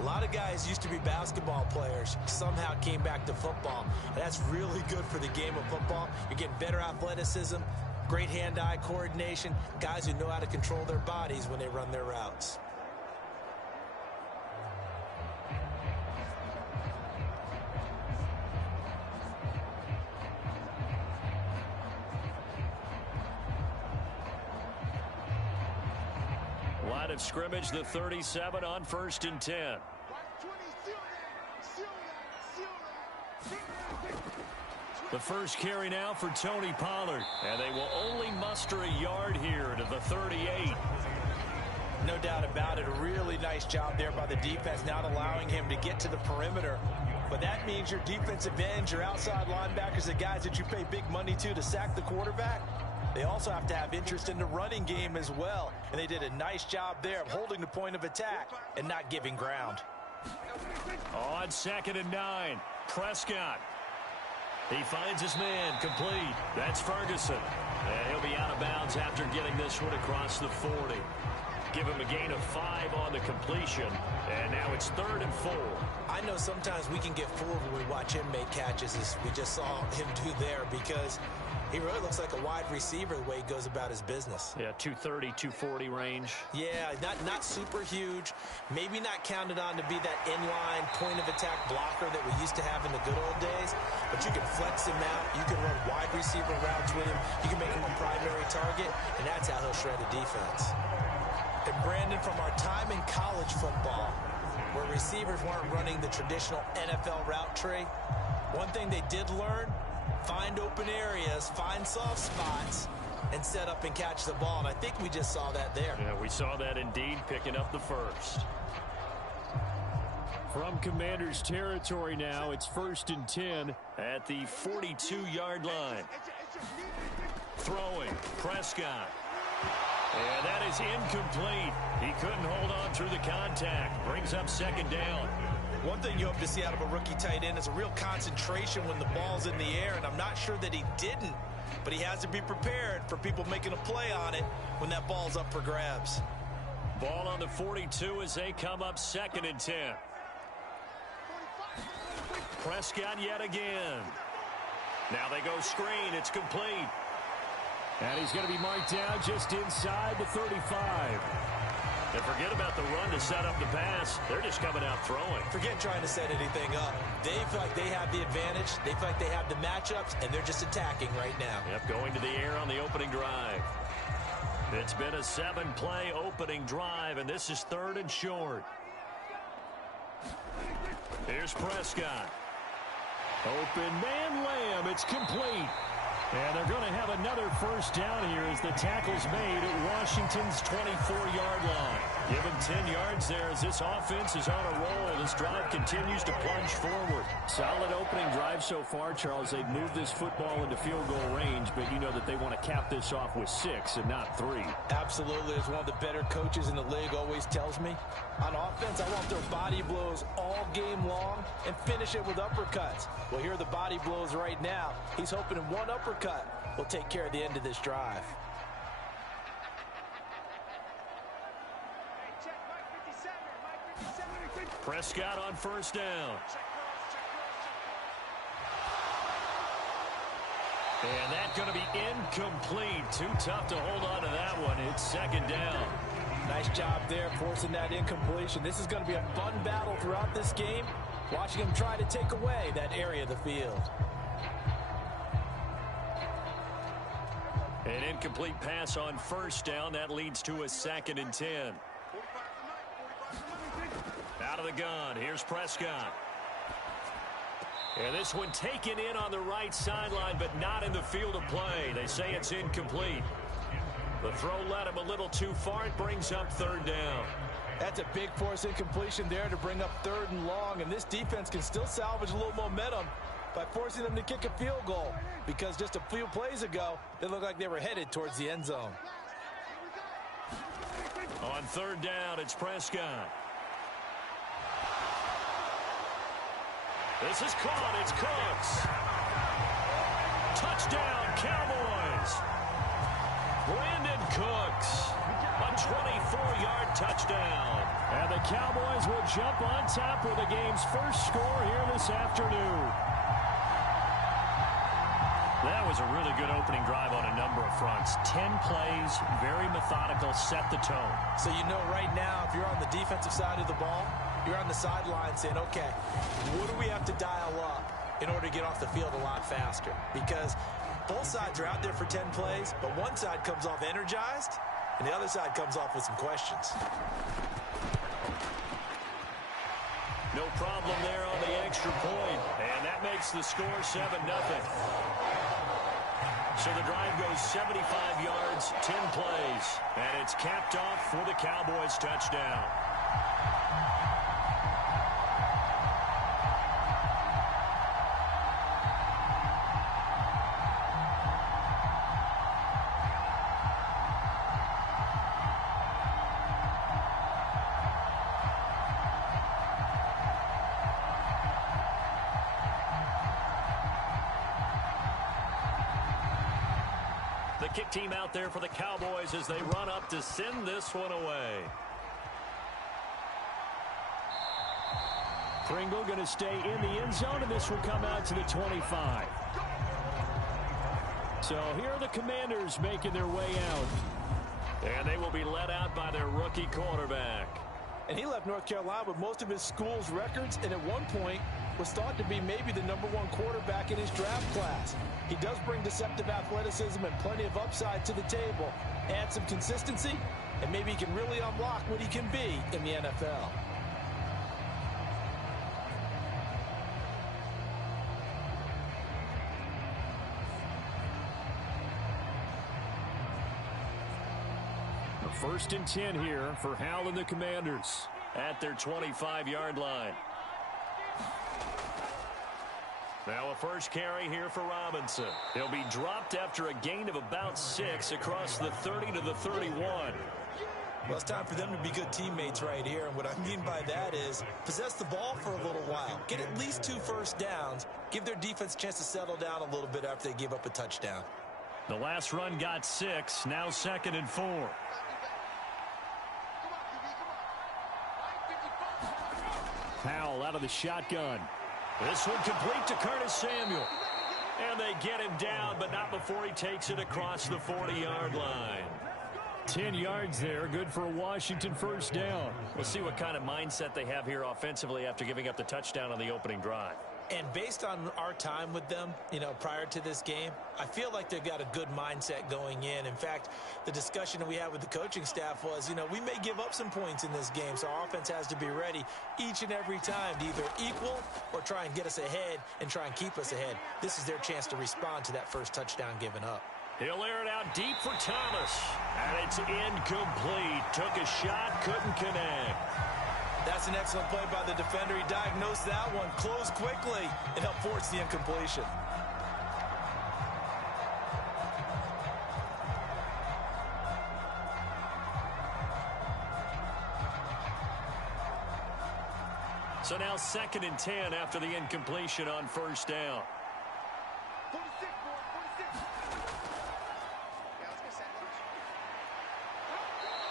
A lot of guys used to be basketball players, somehow came back to football. And that's really good for the game of football. You're getting better athleticism, great hand-eye coordination, guys who know how to control their bodies when they run their routes. Line of scrimmage, the 37 on 1st and 10. The first carry now for Tony Pollard. And they will only muster a yard here to the 38. No doubt about it. A really nice job there by the defense, not allowing him to get to the perimeter. But that means your defensive ends, your outside linebackers, the guys that you pay big money to sack the quarterback, they also have to have interest in the running game as well. And they did a nice job there of holding the point of attack and not giving ground. On 2nd and 9, Prescott. He finds his man, complete. That's Ferguson. And he'll be out of bounds after getting this one across the 40. Give him a gain of 5 on the completion. And now it's 3rd and 4. I know sometimes we can get fooled when we watch him make catches, as we just saw him do there, because he really looks like a wide receiver the way he goes about his business. Yeah, 230, 240 range. Yeah, not super huge. Maybe not counted on to be that inline point-of-attack blocker that we used to have in the good old days. But you can flex him out. You can run wide receiver routes with him. You can make him a primary target, and that's how he'll shred a defense. And Brandon, from our time in college football, where receivers weren't running the traditional NFL route tree, one thing they did learn: find open areas, find soft spots, and set up and catch the ball. And I think we just saw that there. Yeah, we saw that indeed, picking up the first. From Commanders territory now, it's 1st and 10 at the 42-yard line. Throwing, Prescott. And that is incomplete. He couldn't hold on through the contact. Brings up 2nd down. One thing you hope to see out of a rookie tight end is a real concentration when the ball's in the air, and I'm not sure that he didn't, but he has to be prepared for people making a play on it when that ball's up for grabs. Ball on the 42 as they come up 2nd and 10. Prescott yet again. Now they go screen. It's complete. And he's going to be marked down just inside the 35. And forget about the run to set up the pass. They're just coming out throwing. Forget trying to set anything up. They feel like they have the advantage. They feel like they have the matchups, and they're just attacking right now. Yep, going to the air on the opening drive. It's been a 7-play opening drive, and this is 3rd and short. Here's Prescott. Open man, Lamb. It's complete. And they're going to have another first down here as the tackle's made at Washington's 24-yard line. Give him 10 yards there as this offense is on a roll. This drive continues to plunge forward. Solid opening drive so far, Charles. They've moved this football into field goal range, but you know that they want to cap this off with 6 and not 3. Absolutely. As one of the better coaches in the league always tells me, on offense, I want their body blows all game long and finish it with uppercuts. Well, here are the body blows right now. He's hoping in one uppercut will take care of the end of this drive. Prescott on first down. And that's going to be incomplete. Too tough to hold on to that one. It's 2nd down. Nice job there forcing that incompletion. This is going to be a fun battle throughout this game, watching him try to take away that area of the field. An incomplete pass on first down. That leads to a 2nd and 10. Out of the gun. Here's Prescott. And this one taken in on the right sideline, but not in the field of play. They say it's incomplete. The throw led him a little too far. It brings up 3rd down. That's a big force incompletion there to bring up 3rd and long. And this defense can still salvage a little momentum by forcing them to kick a field goal, because just a few plays ago, they looked like they were headed towards the end zone. On 3rd down, it's Prescott. This is caught. It's Cooks. Touchdown, Cowboys. Brandon Cooks, a 24-yard touchdown. And the Cowboys will jump on top with the game's first score here this afternoon. That was a really good opening drive on a number of fronts. 10 plays, very methodical, set the tone. So you know right now, if you're on the defensive side of the ball, you're on the sideline saying, okay, what do we have to dial up in order to get off the field a lot faster? Because both sides are out there for 10 plays, but one side comes off energized, and the other side comes off with some questions. No problem there on the extra point, and that makes the score 7-0. So the drive goes 75 yards, 10 plays, and it's capped off for the Cowboys touchdown. The kick team out there for the Cowboys as they run up to send this one away. Pringle going to stay in the end zone, and this will come out to the 25. So here are the Commanders making their way out. And they will be led out by their rookie quarterback. And he left North Carolina with most of his school's records, and at one point was thought to be maybe the #1 quarterback in his draft class. He does bring deceptive athleticism and plenty of upside to the table. Add some consistency, and maybe he can really unlock what he can be in the NFL. First and 10 here for Hal and the Commanders at their 25-yard line. Now a first carry here for Robinson. He'll be dropped after a gain of about 6 across the 30 to the 31. Well, it's time for them to be good teammates right here. And what I mean by that is possess the ball for a little while. Get at least 2 first downs. Give their defense a chance to settle down a little bit after they give up a touchdown. The last run got 6. Now 2nd and 4. Powell out of the shotgun. This one complete to Curtis Samuel. And they get him down, but not before he takes it across the 40-yard line. 10 yards there, good for a Washington first down. We'll see what kind of mindset they have here offensively after giving up the touchdown on the opening drive. And based on our time with them, prior to this game, I feel like they've got a good mindset going in. In fact, the discussion that we had with the coaching staff was, we may give up some points in this game, so our offense has to be ready each and every time to either equal or try and get us ahead and try and keep us ahead. This is their chance to respond to that first touchdown given up. He'll air it out deep for Thomas, and it's incomplete. Took a shot, couldn't connect. That's an excellent play by the defender. He diagnosed that one, closed quickly, and helped force the incompletion. So now 2nd and 10 after the incompletion on first down.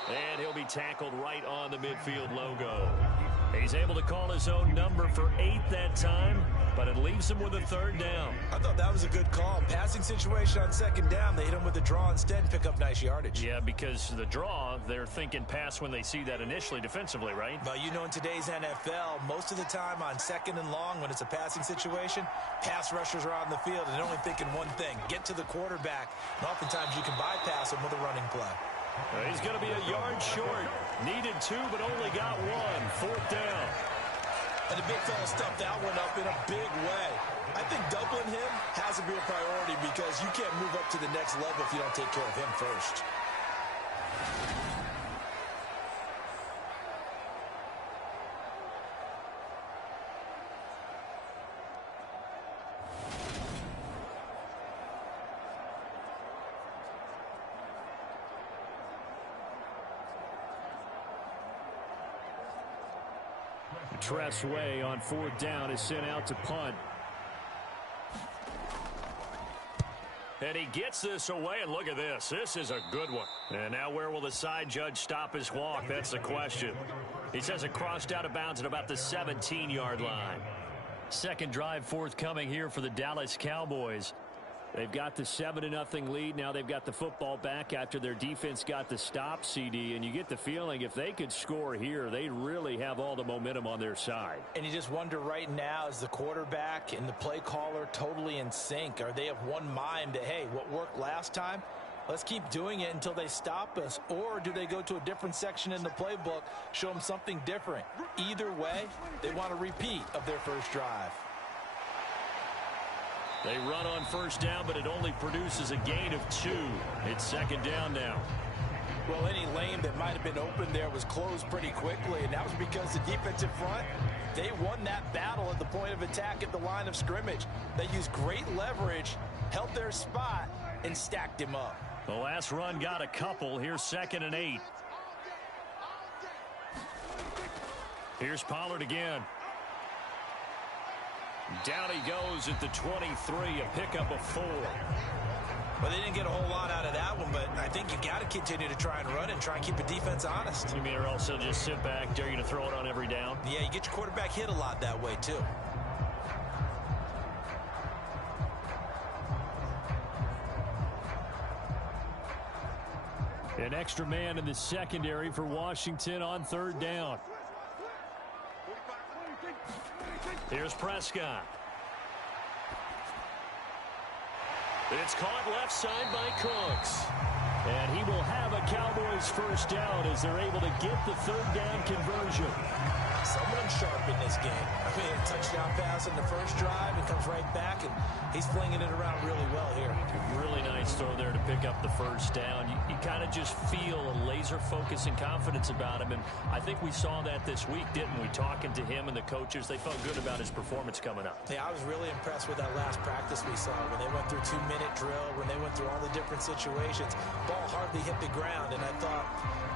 And he'll be tackled right on the midfield logo. He's able to call his own number for 8 that time, but it leaves him with a 3rd down. I thought that was a good call. Passing situation on 2nd down. They hit him with the draw instead and pick up nice yardage. Yeah, because the draw, they're thinking pass when they see that initially defensively, right? Well, in today's NFL, most of the time on 2nd and long, when it's a passing situation, pass rushers are on the field, and they're only thinking one thing, get to the quarterback. And oftentimes you can bypass them with a running play. He's going to be a yard short. Needed 2, but only got 1. 4th down. And the big fella stuffed that one up in a big way. I think doubling him has to be a priority because you can't move up to the next level if you don't take care of him first. Tressway on 4th down is sent out to punt. And he gets this away, and look at this. This is a good one. And now where will the side judge stop his walk? That's the question. He says it crossed out of bounds at about the 17-yard line. Second drive forthcoming here for the Dallas Cowboys. They've got the 7-0 lead. Now they've got the football back after their defense got the stop, CD. And you get the feeling if they could score here, they really have all the momentum on their side. And you just wonder right now, is the quarterback and the play caller totally in sync? Are they of one mind that, hey, what worked last time, let's keep doing it until they stop us? Or do they go to a different section in the playbook, show them something different? Either way, they want a repeat of their first drive. They run on first down, but it only produces a gain of 2. It's second down now. Well, any lane that might have been open there was closed pretty quickly, and that was because the defensive front, they won that battle at the point of attack at the line of scrimmage. They used great leverage, held their spot, and stacked him up. The last run got a couple. Here's 2nd and 8. Here's Pollard again. Down he goes at the 23, a pickup of 4. Well, they didn't get a whole lot out of that one, but I think you got to continue to try and run and try and keep the defense honest. You mean or also just sit back, dare you to throw it on every down? Yeah, you get your quarterback hit a lot that way, too. An extra man in the secondary for Washington on third down. Here's Prescott. It's caught left side by Cooks. And he will have a Cowboys first down as they're able to get the third down conversion. Someone sharp in this game. I mean, a touchdown pass in the first drive. It comes right back, and he's flinging it around really well here. Really nice throw there to pick up the first down. You kind of just feel a laser focus and confidence about him, and I think we saw that this week, didn't we? Talking to him and the coaches, they felt good about his performance coming up. Yeah, I was really impressed with that last practice we saw when they went through 2-minute drill, when they went through all the different situations. Ball hardly hit the ground, and I thought,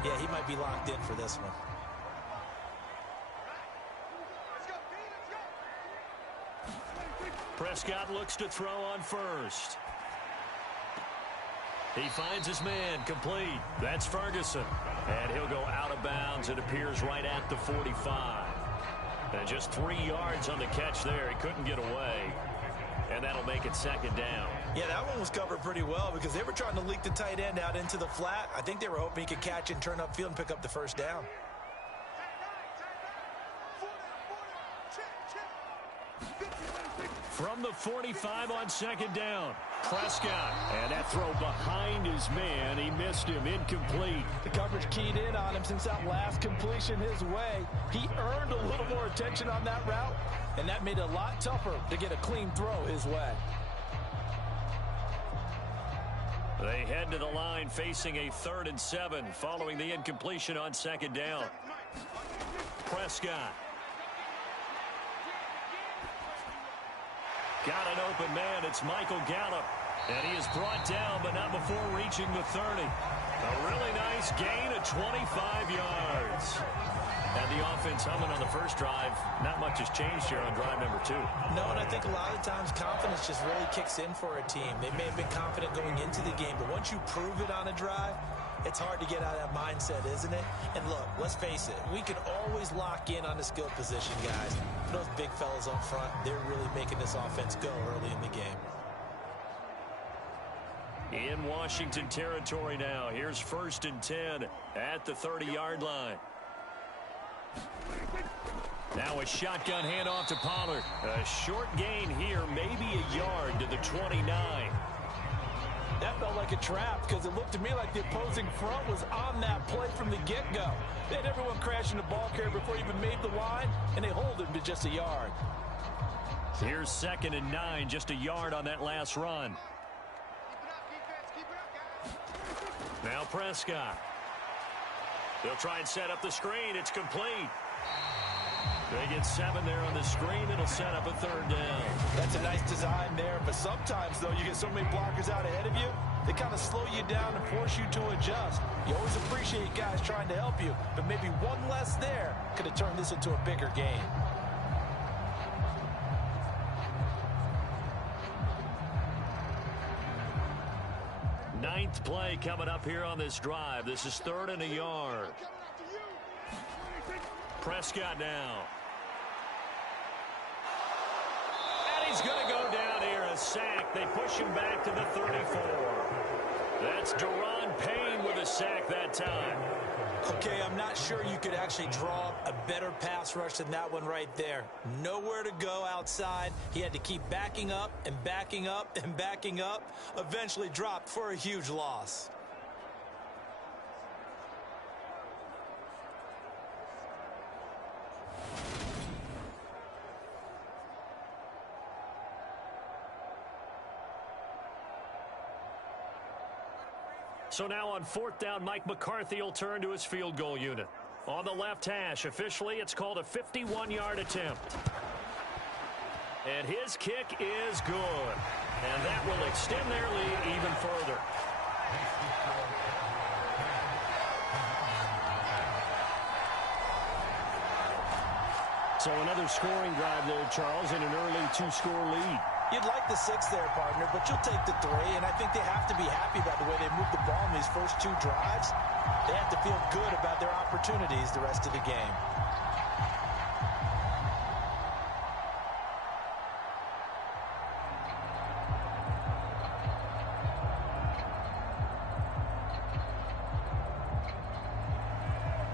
yeah, he might be locked in for this one. Prescott looks to throw on first. He finds his man, complete. That's Ferguson. And he'll go out of bounds. It appears right at the 45. And just 3 yards on the catch there. He couldn't get away. And that'll make it second down. Yeah, that one was covered pretty well because they were trying to leak the tight end out into the flat. I think they were hoping he could catch and turn upfield and pick up the first down. From the 45 on second down, Prescott. And that throw behind his man. He missed him. Incomplete. The coverage keyed in on him since that last completion his way. He earned a little more attention on that route, and that made it a lot tougher to get a clean throw his way. They head to the line facing a 3rd and 7 following the incompletion on second down. Prescott. Got an open man. It's Michael Gallup. And he is brought down, but not before reaching the 30. A really nice gain of 25 yards. And the offense humming on the first drive. Not much has changed here on drive number 2. No, and I think a lot of times confidence just really kicks in for a team. They may have been confident going into the game, but once you prove it on a drive, it's hard to get out of that mindset, isn't it? And look, let's face it, we can always lock in on the skill position, guys. Those big fellas up front, they're really making this offense go early in the game. In Washington territory now. Here's 1st and 10 at the 30-yard line. Now a shotgun handoff to Pollard. A short gain here, maybe a yard to the 29. That felt like a trap because it looked to me like the opposing front was on that play from the get-go. They had everyone crashing the ball carrier before he even made the line, and they hold him to just a yard. Here's 2nd and 9, just a yard on that last run. Now Prescott. They'll try and set up the screen. It's complete. They get 7 there on the screen. It'll set up a 3rd down. That's a nice design there, but sometimes, though, you get so many blockers out ahead of you, they kind of slow you down and force you to adjust. You always appreciate guys trying to help you, but maybe one less there could have turned this into a bigger game. Ninth play coming up here on this drive. This is 3rd and a yard. Prescott now. And he's going to go down here, a sack. They push him back to the 34. That's Daron Payne with a sack that time. Okay, I'm not sure you could actually draw up a better pass rush than that one right there. Nowhere to go outside. He had to keep backing up and backing up and backing up. Eventually dropped for a huge loss. So now on 4th down, Mike McCarthy will turn to his field goal unit. On the left hash, officially, it's called a 51-yard attempt. And his kick is good. And that will extend their lead even further. So another scoring drive there, Charles, and an early 2-score lead. You'd like the 6 there, partner, but you'll take the 3, and I think they have to be happy about the way they moved the ball in these first 2 drives. They have to feel good about their opportunities the rest of the game.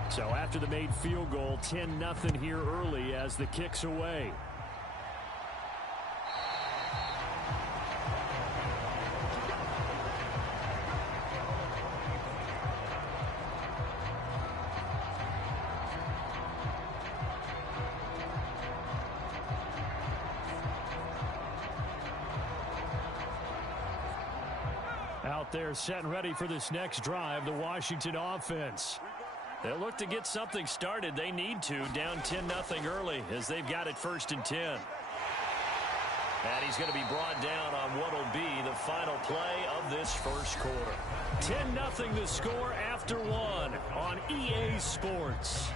So after the made field goal, 10-0 here early as the kick's away. Out there set and ready for this next drive, the Washington offense. They'll look to get something started. They need to, down 10-0 early as they've got it 1st and 10. And he's going to be brought down on what will be the final play of this first quarter. 10-0 the score after 1 on EA Sports.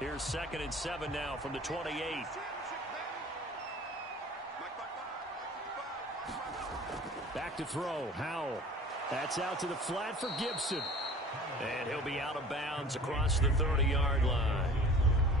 Here's 2nd and 7 now from the 28. Back to throw. Howell. That's out to the flat for Gibson. And he'll be out of bounds across the 30-yard line.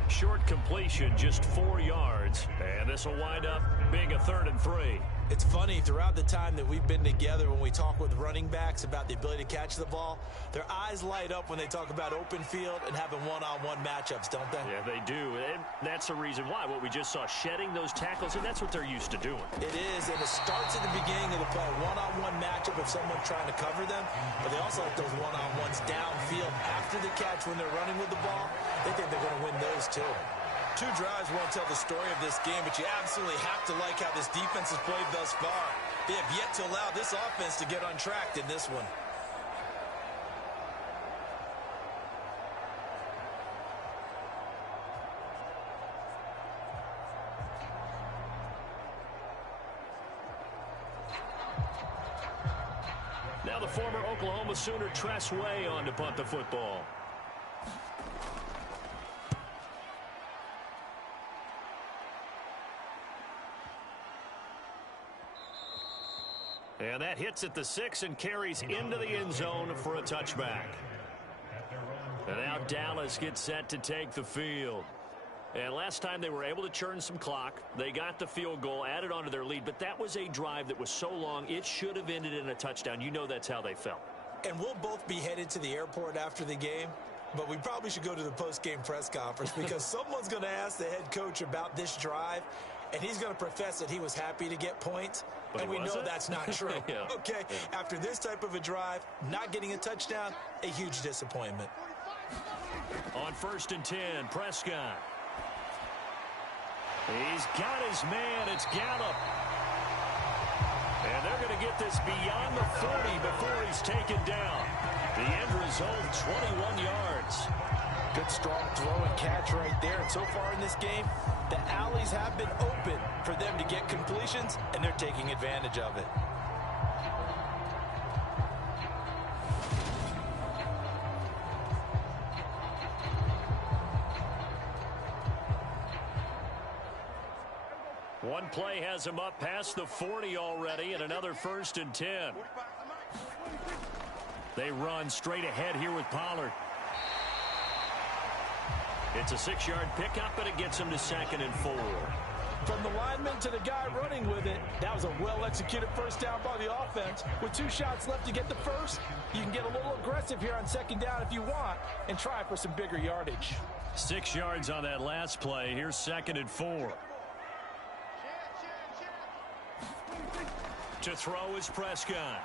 Short completion, just 4 yards. And this will wind up being a 3rd and 3. It's funny, throughout the time that we've been together, when we talk with running backs about the ability to catch the ball, their eyes light up when they talk about open field and having one-on-one matchups, don't they? Yeah, they do. And that's the reason why. What we just saw, shedding those tackles, and that's what they're used to doing. It is, and it starts at the beginning of the play. One-on-one matchup if someone's trying to cover them, but they also like those one-on-ones downfield after the catch when they're running with the ball. They think they're going to win those too. 2 drives won't tell the story of this game, but you absolutely have to like how this defense has played thus far. They have yet to allow this offense to get on track in this one. Now the former Oklahoma Sooner Tress Way on to punt the football. And that hits at the 6 and carries into the end zone for a touchback. And now Dallas gets set to take the field. And last time they were able to churn some clock. They got the field goal, added on to their lead. But that was a drive that was so long, it should have ended in a touchdown. You know that's how they felt. And we'll both be headed to the airport after the game. But we probably should go to the post-game press conference because someone's going to ask the head coach about this drive. And he's going to profess that he was happy to get points. But and we know that's not true. Yeah. Okay, after this type of a drive, not getting a touchdown, a huge disappointment. On 1st and 10, Prescott. He's got his man. It's Gallup. And they're going to get this beyond the 40 before he's taken down. The end result, 21 yards. Good, strong throw and catch right there. And so far in this game, the alleys have been open for them to get completions, and they're taking advantage of it. One play has him up past the 40 already, and another 1st and 10. They run straight ahead here with Pollard. It's a 6-yard pickup, and it gets him to 2nd and 4. From the lineman to the guy running with it, that was a well-executed first down by the offense. With 2 shots left to get the first, you can get a little aggressive here on 2nd down if you want and try for some bigger yardage. 6 yards on that last play. Here's 2nd and 4. To throw is Prescott.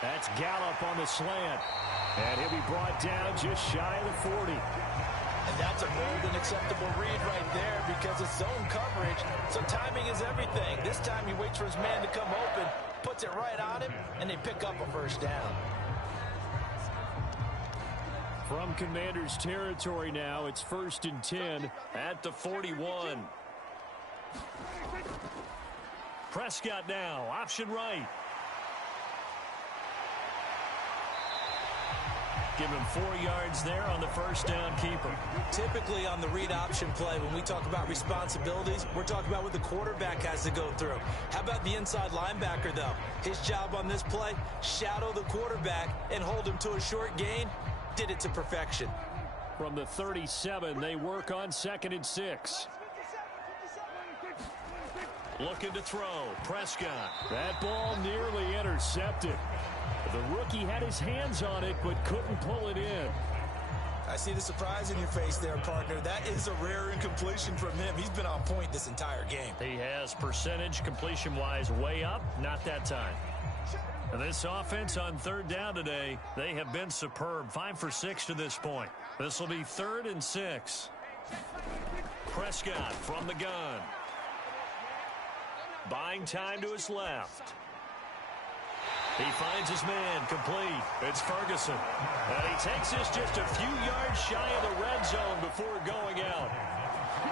That's Gallup on the slant. And he'll be brought down just shy of the 40. And that's a more than acceptable read right there because it's zone coverage, so timing is everything. This time he waits for his man to come open, puts it right on him, and they pick up a first down. From Commander's territory now, it's 1st and 10 at the 41. Prescott now, option right. Give him 4 yards there on the first down keeper. Typically on the read option play, when we talk about responsibilities, we're talking about what the quarterback has to go through. How about the inside linebacker, though? His job on this play, shadow the quarterback and hold him to a short gain. Did it to perfection. From the 37, they work on 2nd and 6. Looking to throw, Prescott. That ball nearly intercepted. The rookie had his hands on it, but couldn't pull it in. I see the surprise in your face there, partner. That is a rare incompletion from him. He's been on point this entire game. He has percentage completion-wise way up, not that time. And this offense on 3rd down today, they have been superb. 5 for 6 to this point. This will be 3rd and 6. Prescott from the gun. Buying time to his left. He finds his man complete. It's Ferguson. And he takes this just a few yards shy of the red zone before going out.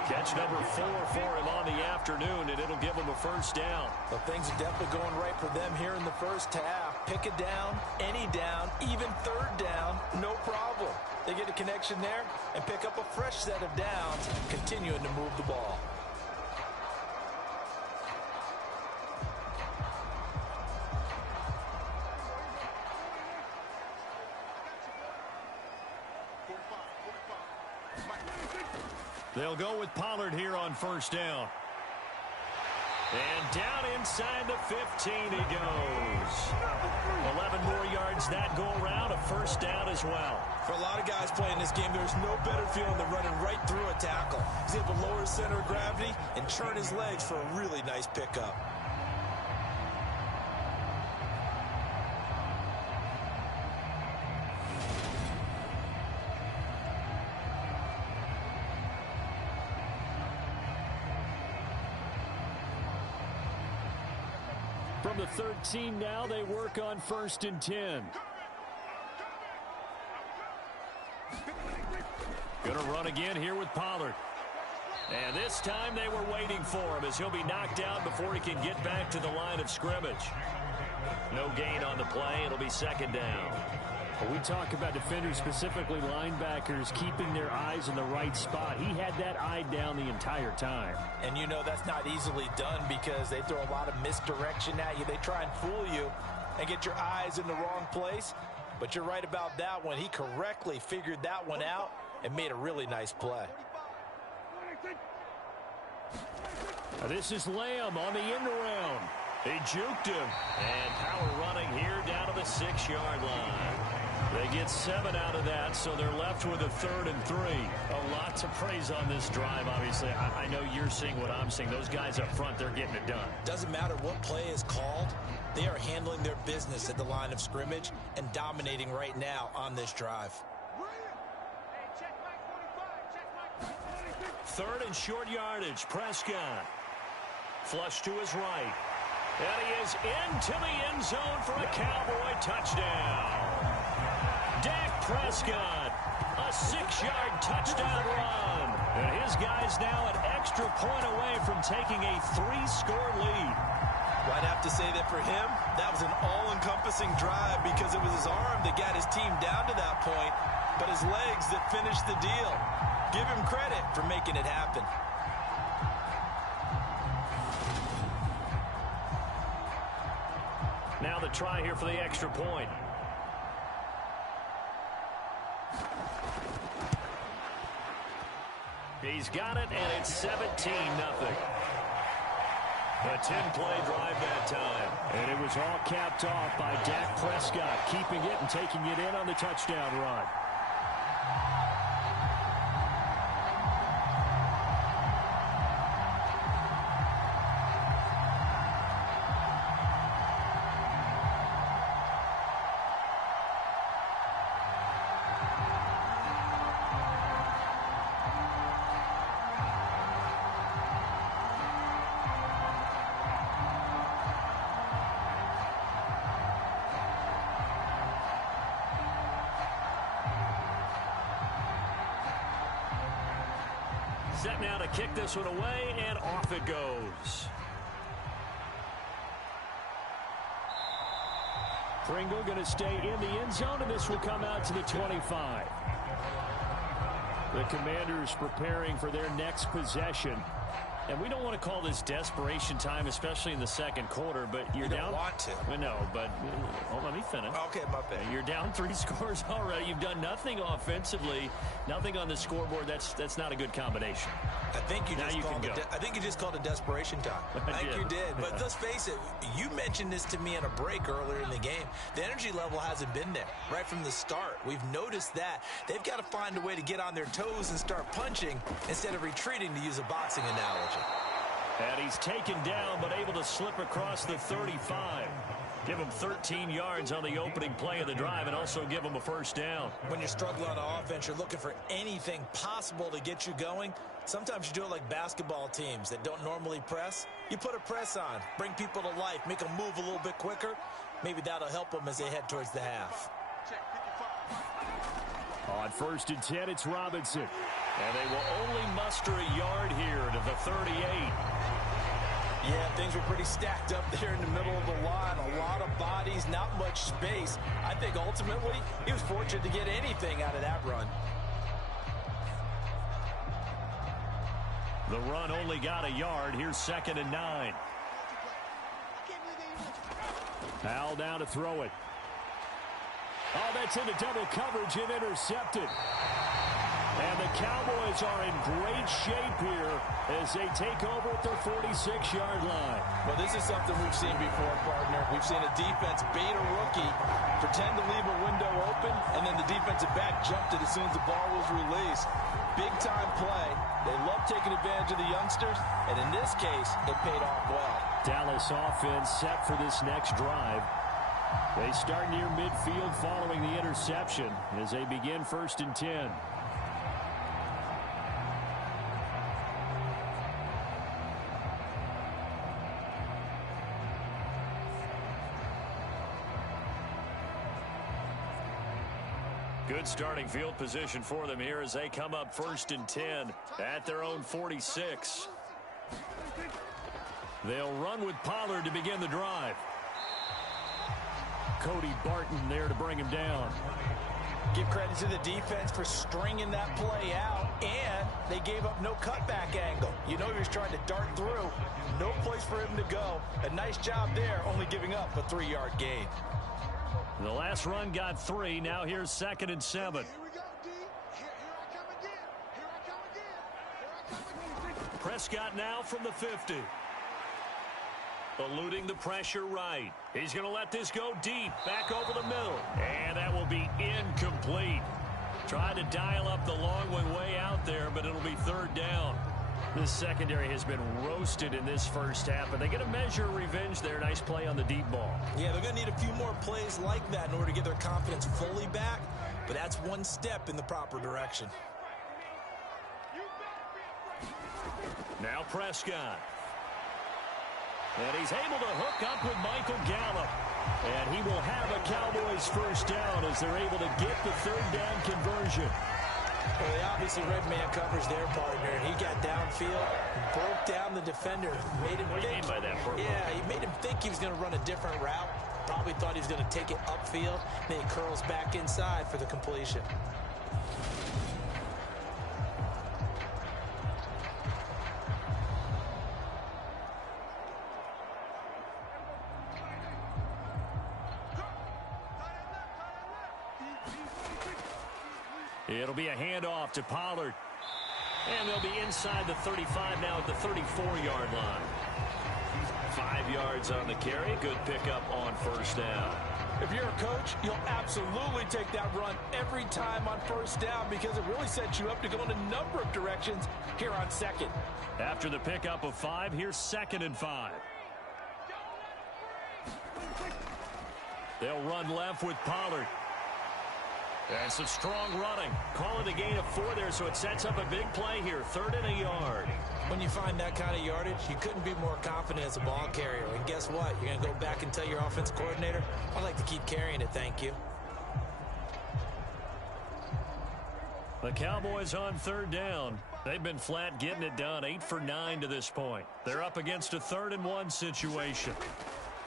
Catch number 4 for him on the afternoon, and it'll give him a first down. Well, things are definitely going right for them here in the first half. Pick a down, any down, even 3rd down, no problem. They get a connection there and pick up a fresh set of downs, continuing to move the ball. They'll go with Pollard here on first down. And down inside the 15 he goes. 11 more yards that go around, a first down as well. For a lot of guys playing this game, there's no better feeling than running right through a tackle. He's able to lower his center of gravity and churn his legs for a really nice pickup. From the 13 now, they work on 1st and 10. Going to run again here with Pollard. And this time they were waiting for him as he'll be knocked out before he can get back to the line of scrimmage. No gain on the play. It'll be 2nd down. When we talk about defenders, specifically linebackers, keeping their eyes in the right spot, he had that eye down the entire time. And you know that's not easily done because they throw a lot of misdirection at you. They try and fool you and get your eyes in the wrong place. But you're right about that one. He correctly figured that one out and made a really nice play. This is Lamb on the end around. He juked him. And power running here down to the 6-yard line. They get 7 out of that, so they're left with a 3rd and 3. A lot to praise on this drive, obviously. I know you're seeing what I'm seeing. Those guys up front, they're getting it done. Doesn't matter what play is called. They are handling their business at the line of scrimmage and dominating right now on this drive. 3rd and short yardage. Prescott. Flush to his right. And he is into the end zone for a Cowboy touchdown. Dak Prescott, a 6-yard touchdown run. And his guy's now an extra point away from taking a 3-score lead. Well, I'd have to say that for him, that was an all-encompassing drive because it was his arm that got his team down to that point, but his legs that finished the deal. Give him credit for making it happen. Now the try here for the extra point. He's got it, and it's 17-0. A 10-play drive that time. And it was all capped off by Dak Prescott, keeping it and taking it in on the touchdown run. Set now to kick this one away, and off it goes. Pringle going to stay in the end zone, and this will come out to the 25. The Commanders preparing for their next possession. And we don't want to call this desperation time, especially in the second quarter, but you're down. You don't want to. No, but let me finish. Okay, my bad. You're down 3 scores already. You've done nothing offensively, nothing on the scoreboard. That's not a good combination. I think you just called it desperation time. I think you did. But let's face it, you mentioned this to me in a break earlier in the game. The energy level hasn't been there right from the start. We've noticed that. They've got to find a way to get on their toes and start punching instead of retreating, to use a boxing analogy. And he's taken down, but able to slip across the 35. Give him 13 yards on the opening play of the drive and also give him a first down. When you're struggling on offense, you're looking for anything possible to get you going. Sometimes you do it like basketball teams that don't normally press. You put a press on, bring people to life, make them move a little bit quicker. Maybe that'll help them as they head towards the half. On 1st and 10, it's Robinson. And they will only muster a yard here to the 38. Yeah, things were pretty stacked up there in the middle of the line. A lot of bodies, not much space. I think ultimately he was fortunate to get anything out of that run. The run only got a yard. Here's 2nd and 9. Powell down to throw it. Oh, that's into double coverage and intercepted. And the Cowboys are in great shape here as they take over at their 46-yard line. Well, this is something we've seen before, partner. We've seen a defense bait a rookie, pretend to leave a window open, and then the defensive back jumped it as soon as the ball was released. Big-time play. They love taking advantage of the youngsters, and in this case, it paid off well. Dallas offense set for this next drive. They start near midfield following the interception as they begin 1st and 10. Good starting field position for them here as they come up 1st and 10 at their own 46. They'll run with Pollard to begin the drive. Cody Barton there to bring him down. Give credit to the defense for stringing that play out, and they gave up no cutback angle. You know he was trying to dart through. No place for him to go. A nice job there, only giving up a 3-yard gain. The last run got 3. Now here's 2nd and 7. Prescott now from the 50. Eluding the pressure right. He's going to let this go deep. Back over the middle. And that will be incomplete. Tried to dial up the long one way out there, but it'll be 3rd down. This secondary has been roasted in this first half, but they get a measure of revenge there. Nice play on the deep ball. Yeah, they're going to need a few more plays like that in order to get their confidence fully back, but that's one step in the proper direction. Now Prescott. And he's able to hook up with Michael Gallup. And he will have a Cowboys first down as they're able to get the 3rd down conversion. Well, they obviously red man covers their partner, and he got downfield, broke down the defender, made him What do you mean by that? Yeah, he made him think he was going to run a different route. Probably thought he was going to take it upfield. Then he curls back inside for the completion. It'll be a handoff to Pollard. And they'll be inside the 35 now at the 34-yard line. 5 yards on the carry. Good pickup on first down. If you're a coach, you'll absolutely take that run every time on first down because it really sets you up to go in a number of directions here on second. After the pickup of 5, here's 2nd and 5. They'll run left with Pollard. And some strong running. Call it a gain of 4 there, so it sets up a big play here. 3rd and a yard. When you find that kind of yardage, you couldn't be more confident as a ball carrier. And guess what? You're going to go back and tell your offensive coordinator, I'd like to keep carrying it, thank you. The Cowboys on 3rd down. They've been flat getting it done. 8 for 9 to this point. They're up against a 3rd and 1 situation.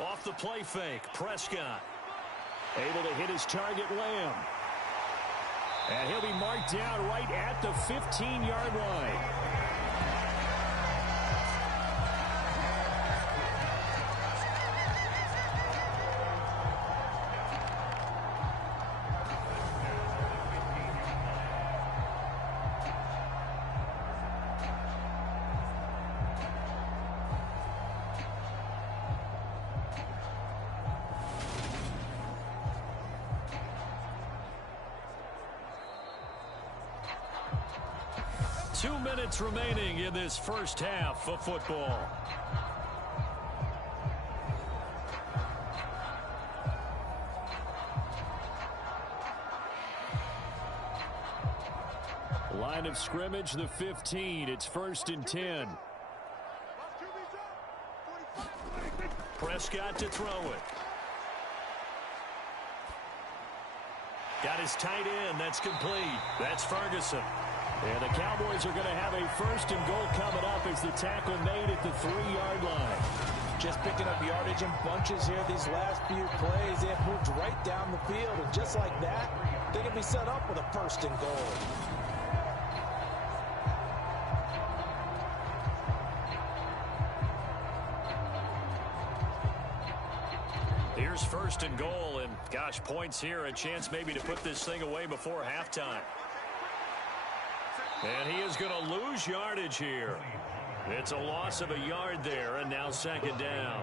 Off the play fake, Prescott. Able to hit his target, Lamb. And he'll be marked down right at the 15-yard line. Two minutes remaining in this first half of football. Line of scrimmage, the 15. It's 1st and 10. Prescott to throw it. Got his tight end. That's complete. That's Ferguson. And the Cowboys are going to have a 1st and goal coming up as the tackle made at the 3-yard line. Just picking up yardage in bunches here these last few plays. They have moved right down the field, and just like that, they can be set up with a 1st and goal. Here's 1st and goal, and gosh, points here, a chance maybe to put this thing away before halftime. And he is going to lose yardage here. It's a loss of a yard there, and now 2nd down.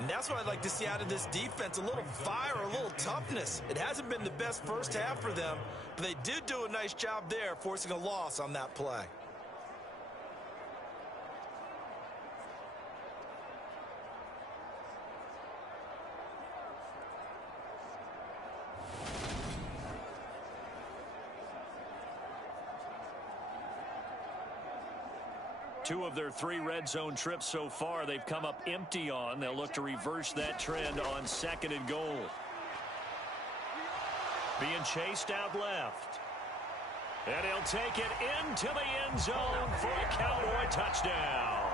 And that's what I'd like to see out of this defense, a little fire, a little toughness. It hasn't been the best first half for them, but they did do a nice job there, forcing a loss on that play. Two of their 3 red zone trips so far they've come up empty on. They'll look to reverse that trend on 2nd and goal. Being chased out left. And he'll take it into the end zone for a Cowboy touchdown.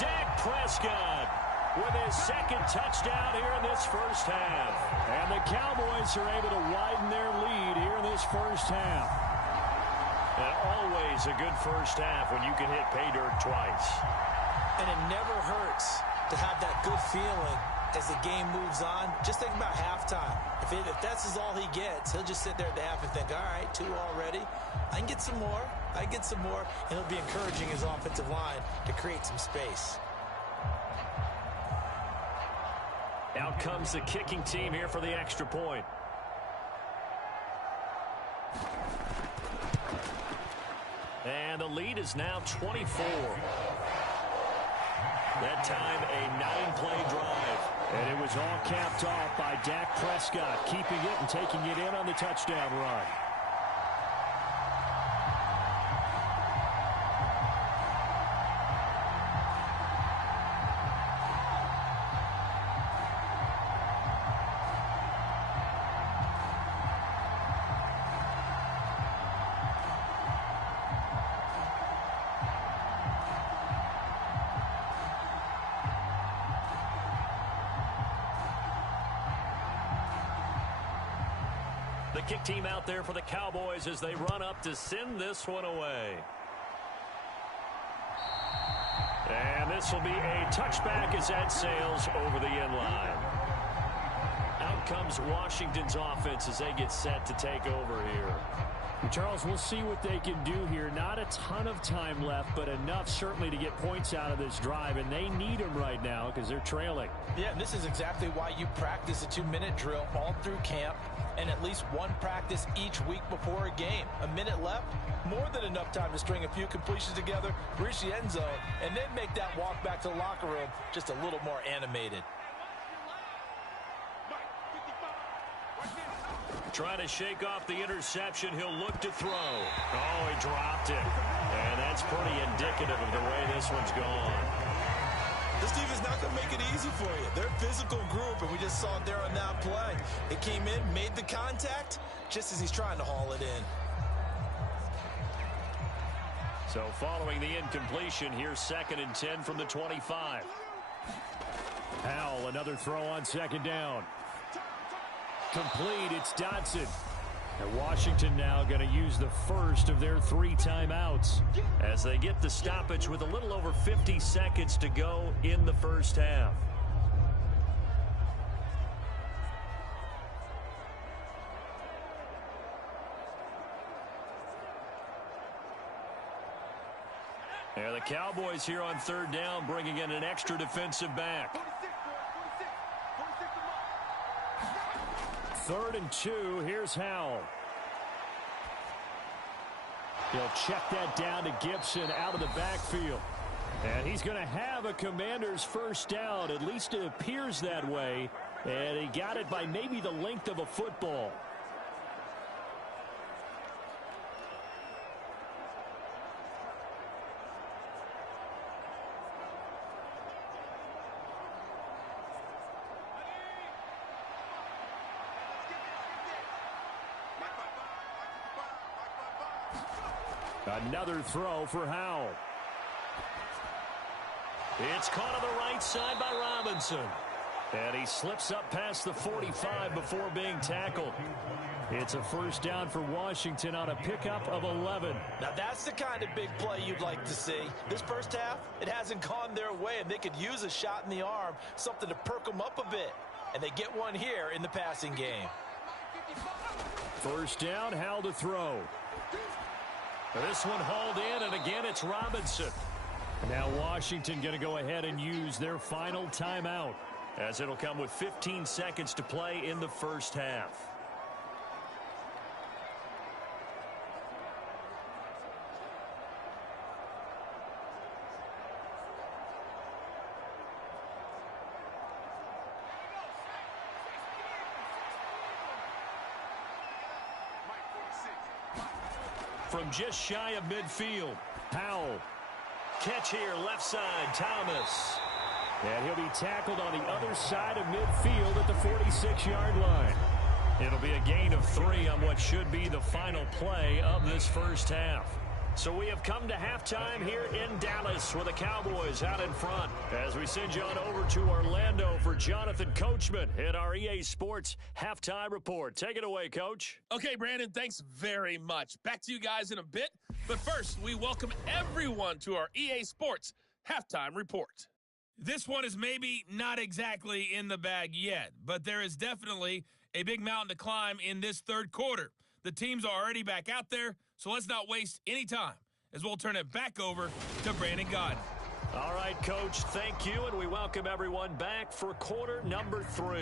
Dak Prescott with his 2nd touchdown here in this first half. And the Cowboys are able to widen their lead here in this first half. And always a good first half when you can hit pay dirt twice. And it never hurts to have that good feeling as the game moves on. Just think about halftime. If that's all he gets, he'll just sit there at the half and think, all right, 2 already. I can get some more. I can get some more. And he'll be encouraging his offensive line to create some space. Out comes the kicking team here for the extra point. And the lead is now 24. That time, a 9-play drive. And it was all capped off by Dak Prescott, keeping it and taking it in on the touchdown run. kick team out there for the Cowboys as they run up to send this one away. And this will be a touchback as that sails over the end line. Out comes Washington's offense as they get set to take over here. Charles, we'll see what they can do here. Not a ton of time left, but enough certainly to get points out of this drive, and they need them right now because they're trailing. Yeah, and this is exactly why you practice a 2-minute drill all through camp and at least one practice each week before a game. A minute left, more than enough time to string a few completions together, reach the end zone, and then make that walk back to the locker room just a little more animated. Trying to shake off the interception. He'll look to throw. Oh, he dropped it. And that's pretty indicative of the way this one's gone. This defense not going to make it easy for you. They're a physical group, and we just saw it there on that play. It came in, made the contact, just as he's trying to haul it in. So following the incompletion, here's 2nd and 10 from the 25. Powell, another throw on 2nd down. Complete, it's Dotson. And Washington now going to use the first of their 3 timeouts as they get the stoppage with a little over 50 seconds to go in the first half. And the Cowboys here on 3rd down, bringing in an extra defensive back. 3rd and 2, here's Howell. He'll check that down to Gibson out of the backfield. And he's going to have a Commander's first down. At least it appears that way. And he got it by maybe the length of a football. Another throw for Howell. It's caught on the right side by Robinson. And he slips up past the 45 before being tackled. It's a first down for Washington on a pickup of 11. Now that's the kind of big play you'd like to see. This first half, it hasn't gone their way, and they could use a shot in the arm, something to perk them up a bit. And they get one here in the passing game. First down, Howell to throw. This one hauled in, and again it's Robinson. Now Washington going to go ahead and use their final timeout, as it'll come with 15 seconds to play in the first half. From just shy of midfield, Powell. Catch here, left side, Thomas. And he'll be tackled on the other side of midfield at the 46-yard line. It'll be a gain of 3 on what should be the final play of this first half. So we have come to halftime here in Dallas with the Cowboys out in front as we send you on over to Orlando for Jonathan Coachman in our EA Sports Halftime Report. Take it away, Coach. Okay, Brandon, thanks very much. Back to you guys in a bit. But first, we welcome everyone to our EA Sports Halftime Report. This one is maybe not exactly in the bag yet, but there is definitely a big mountain to climb in this third quarter. The teams are already back out there, so let's not waste any time as we'll turn it back over to Brandon Gaudin. All right, Coach, thank you, and we welcome everyone back for quarter number 3.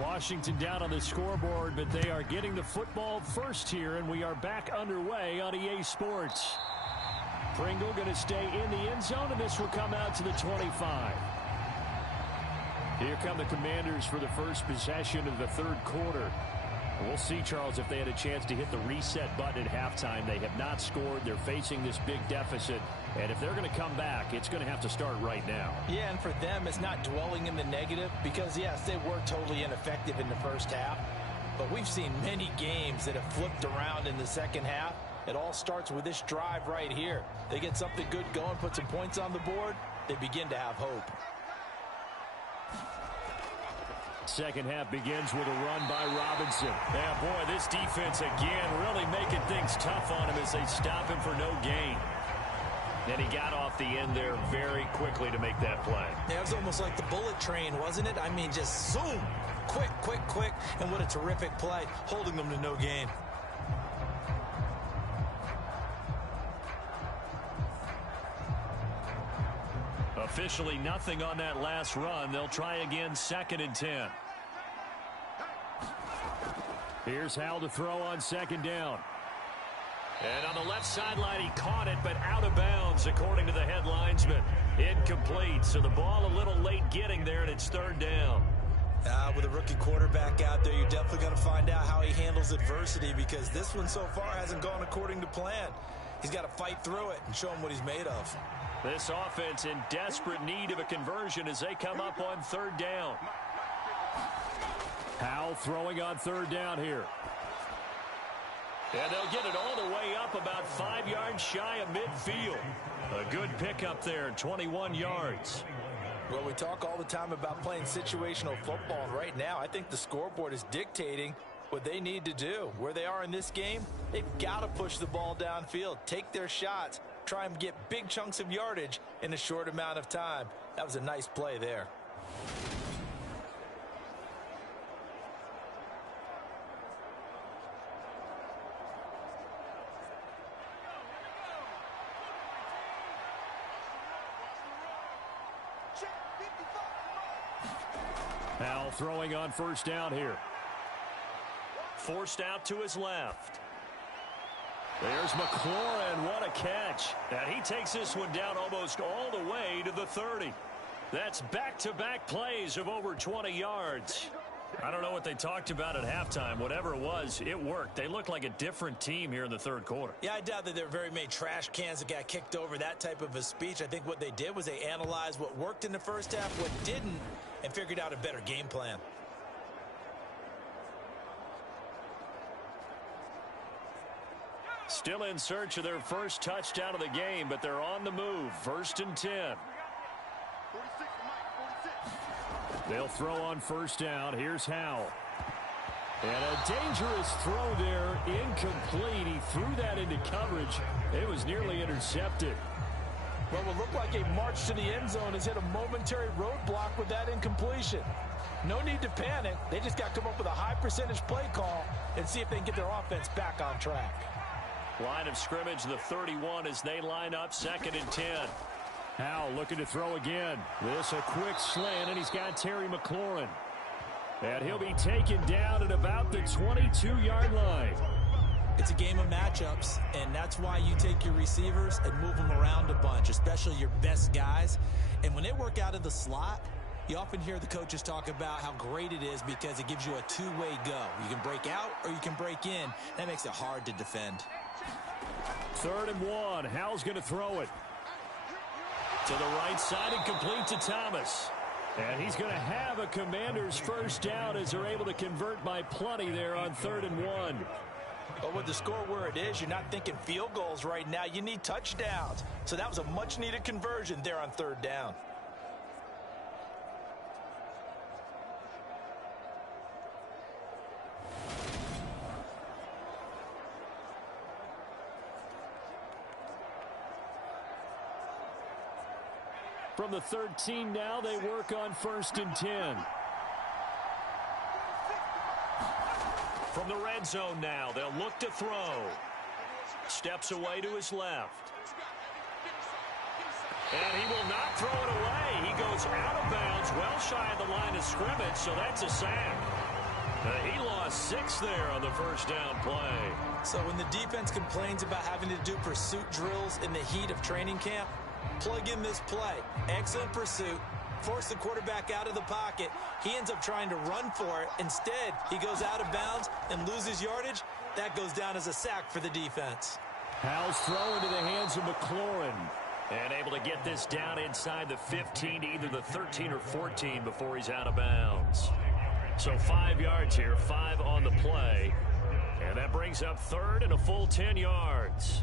Washington down on the scoreboard, but they are getting the football first here, and we are back underway on EA Sports. Pringle going to stay in the end zone, and this will come out to the 25. Here come the Commanders for the first possession of the third quarter. We'll see, Charles, if they had a chance to hit the reset button at halftime. They have not scored. They're facing this big deficit. And if they're going to come back, it's going to have to start right now. Yeah, and for them, it's not dwelling in the negative because, yes, they were totally ineffective in the first half. But we've seen many games that have flipped around in the second half. It all starts with this drive right here. They get something good going, put some points on the board, they begin to have hope. Second half begins with a run by Robinson. Yeah, boy, this defense again really making things tough on him as they stop him for no gain. And he got off the end there very quickly to make that play. Yeah, it was almost like the bullet train, wasn't it? I mean, just zoom. Quick, quick, quick. And what a terrific play, holding them to no gain. Officially nothing on that last run. They'll try again 2nd and 10. Here's Howell to throw on 2nd down. And on the left sideline, he caught it, but out of bounds, according to the head linesman. Incomplete, so the ball a little late getting there, and it's 3rd down. With a rookie quarterback out there, you're definitely going to find out how he handles adversity because this one so far hasn't gone according to plan. He's got to fight through it and show him what he's made of. This offense in desperate need of a conversion as they come up on 3rd down. Howell throwing on 3rd down here. And they'll get it all the way up about 5 yards shy of midfield. A good pickup there, 21 yards. Well, we talk all the time about playing situational football, and right now I think the scoreboard is dictating what they need to do. Where they are in this game, they've got to push the ball downfield, take their shots, try and get big chunks of yardage in a short amount of time. That was a nice play there. Howell throwing on 1st down here. Forced out to his left. There's McLaurin. What a catch. And he takes this one down almost all the way to the 30. That's back-to-back plays of over 20 yards. I don't know what they talked about at halftime. Whatever it was, it worked. They look like a different team here in the 3rd quarter. Yeah, I doubt that there were very many trash cans that got kicked over, that type of a speech. I think what they did was they analyzed what worked in the first half, what didn't, and figured out a better game plan. Still in search of their first touchdown of the game, but they're on the move. 1st and 10. They'll throw on 1st down. Here's Howell. And a dangerous throw there. Incomplete. He threw that into coverage. It was nearly intercepted. Well, it looked like a march to the end zone has hit a momentary roadblock with that incompletion. No need to panic. They just got to come up with a high percentage play call and see if they can get their offense back on track. Line of scrimmage, the 31 as they line up 2nd and 10. Howell looking to throw again. This a quick slant, and he's got Terry McLaurin. And he'll be taken down at about the 22-yard line. It's a game of matchups, and that's why you take your receivers and move them around a bunch, especially your best guys. And when they work out of the slot, you often hear the coaches talk about how great it is because it gives you a two-way go. You can break out or you can break in. That makes it hard to defend. 3rd and 1. Howell's going to throw it. To the right side and complete to Thomas. And he's going to have a Commander's 1st down as they're able to convert by plenty there on 3rd and 1. But with the score where it is, you're not thinking field goals right now. You need touchdowns. So that was a much-needed conversion there on 3rd down. From the 13 now, they work on 1st and 10. From the red zone now, they'll look to throw. Steps away to his left. And he will not throw it away. He goes out of bounds, well shy of the line of scrimmage, so that's a sack. He lost 6 there on the first down play. So when the defense complains about having to do pursuit drills in the heat of training camp, plug in this play. Excellent pursuit. Force the quarterback out of the pocket. He ends up trying to run for it. Instead, he goes out of bounds and loses yardage. That goes down as a sack for the defense. Howell's throw into the hands of McLaurin. And able to get this down inside the 15 to either the 13 or 14 before he's out of bounds. So 5 yards here, 5 on the play. And that brings up third and a full 10 yards.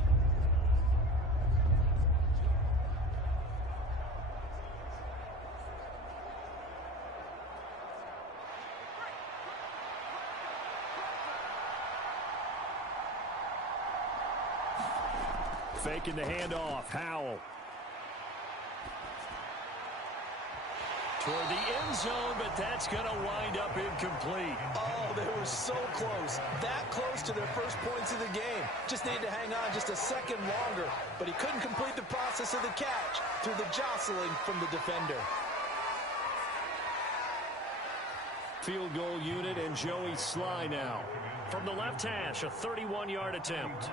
Faking the handoff, Howell. Toward the end zone, but that's going to wind up incomplete. Oh, they were so close. That close to their first points of the game. Just needed to hang on just a second longer, but he couldn't complete the process of the catch through the jostling from the defender. Field goal unit and Joey Sly now. From the left hash, a 31-yard attempt.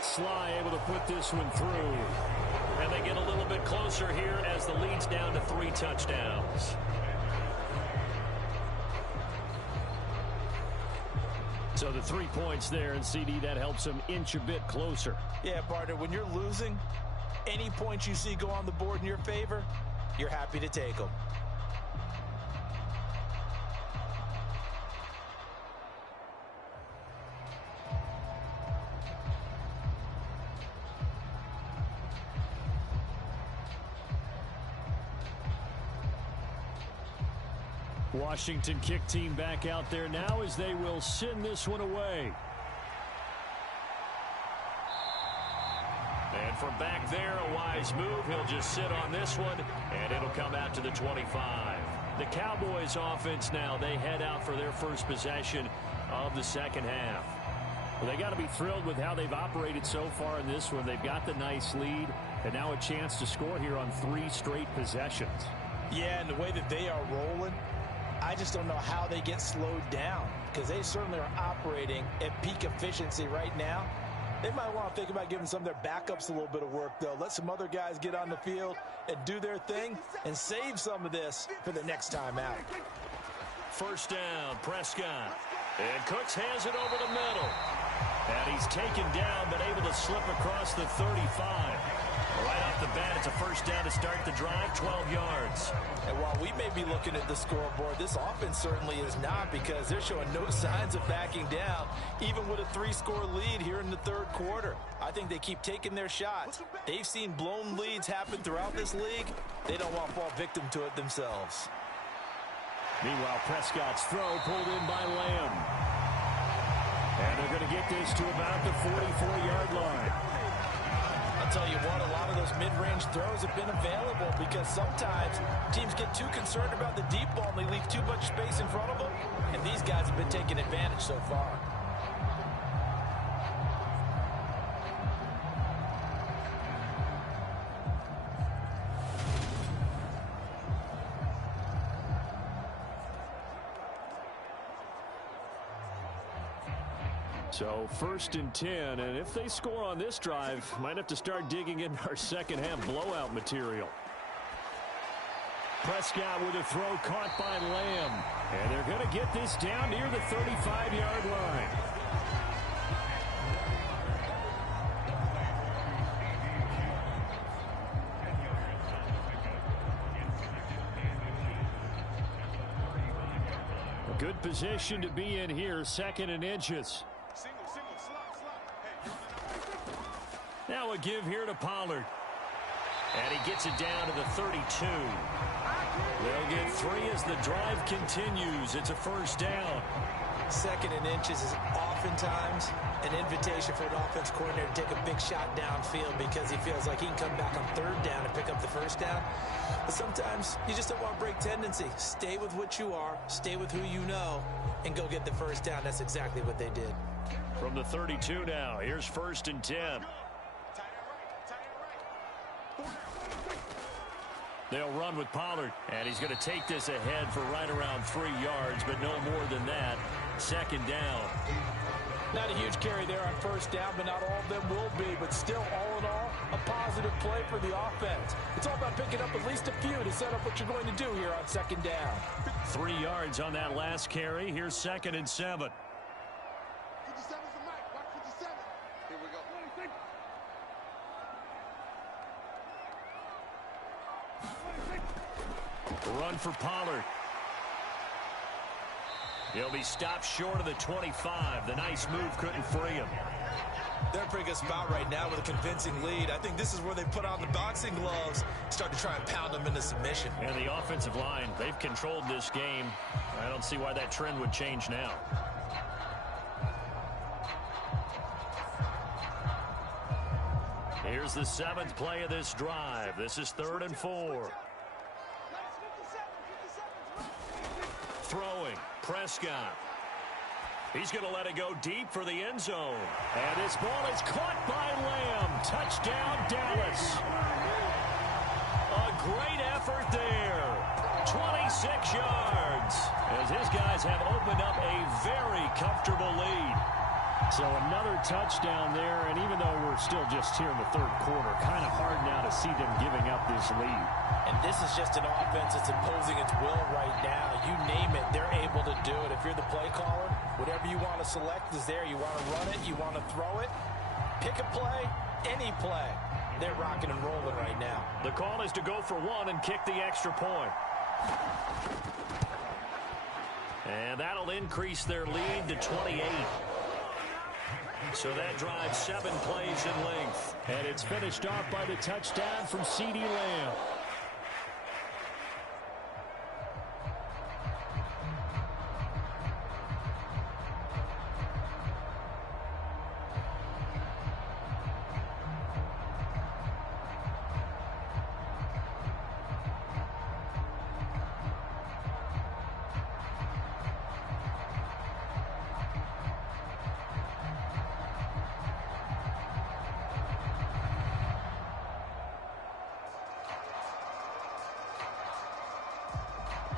Sly able to put this one through. And they get a little bit closer here as the lead's down to 3 touchdowns. So the 3 points there, and CD, that helps them inch a bit closer. Yeah, partner, when you're losing, any points you see go on the board in your favor, you're happy to take them. Washington kick team back out there now as they will send this one away. And from back there, a wise move. He'll just sit on this one, and it'll come out to the 25. The Cowboys offense now, they head out for their first possession of the second half. Well, they got to be thrilled with how they've operated so far in this one. They've got the nice lead, and now a chance to score here on 3 straight possessions. Yeah, and the way that they are rolling, I just don't know how they get slowed down, because they certainly are operating at peak efficiency right now. They might want to think about giving some of their backups a little bit of work, though. Let some other guys get on the field and do their thing and save some of this for the next time out. First down, Prescott. And Cooks has it over the middle. And he's taken down, but able to slip across the 35. Right off the bat, it's a first down to start the drive, 12 yards. And while we may be looking at the scoreboard, this offense certainly is not, because they're showing no signs of backing down, even with a 3-score lead here in the third quarter. I think they keep taking their shots. They've seen blown leads happen throughout this league. They don't want to fall victim to it themselves. Meanwhile, Prescott's throw pulled in by Lamb. And they're going to get this to about the 44-yard line. I'll tell you what, a lot of those mid-range throws have been available, because sometimes teams get too concerned about the deep ball and they leave too much space in front of them, and these guys have been taking advantage so far. So 1st and 10, and if they score on this drive, might have to start digging in our second half blowout material. Prescott with a throw caught by Lamb. And they're going to get this down near the 35-yard line. A good position to be in here, 2nd and inches. Now a give here to Pollard. And he gets it down to the 32. They'll get 3 as the drive continues. It's a first down. 2nd and inches is oftentimes an invitation for an offense coordinator to take a big shot downfield, because he feels like he can come back on 3rd down and pick up the first down. But sometimes you just don't want to break tendency. Stay with what you are, stay with who you know, and go get the first down. That's exactly what they did. From the 32 now, here's 1st and 10. They'll run with Pollard, and he's going to take this ahead for right around 3 yards, but no more than that. Second down. Not a huge carry there on first down, but not all of them will be. But still, all in all, a positive play for the offense. It's all about picking up at least a few to set up what you're going to do here on second down. 3 yards on that last carry. Here's 2nd and 7. 57's the mic. Watch 57. Here we go. Run for Pollard. He'll be stopped short of the 25. The nice move couldn't free him. They're in a pretty good spot right now with a convincing lead. I think this is where they put on the boxing gloves, start to try and pound them into submission. And the offensive line, they've controlled this game. I don't see why that trend would change now. Here's the 7th play of this drive. This is 3rd and 4. Throwing, Prescott. He's going to let it go deep for the end zone. And this ball is caught by Lamb. Touchdown, Dallas. A great effort there. 26 yards. As his guys have opened up a very comfortable lead. So another touchdown there, and even though we're still just here in the 3rd quarter, kind of hard now to see them giving up this lead. And this is just an offense that's imposing its will right now. You name it, they're able to do it. If you're the play caller, whatever you want to select is there. You want to run it, you want to throw it, pick a play, any play. They're rocking and rolling right now. The call is to go for 1 and kick the extra point. And that'll increase their lead to 28. So that drives 7 plays in length. And it's finished off by the touchdown from CeeDee Lamb.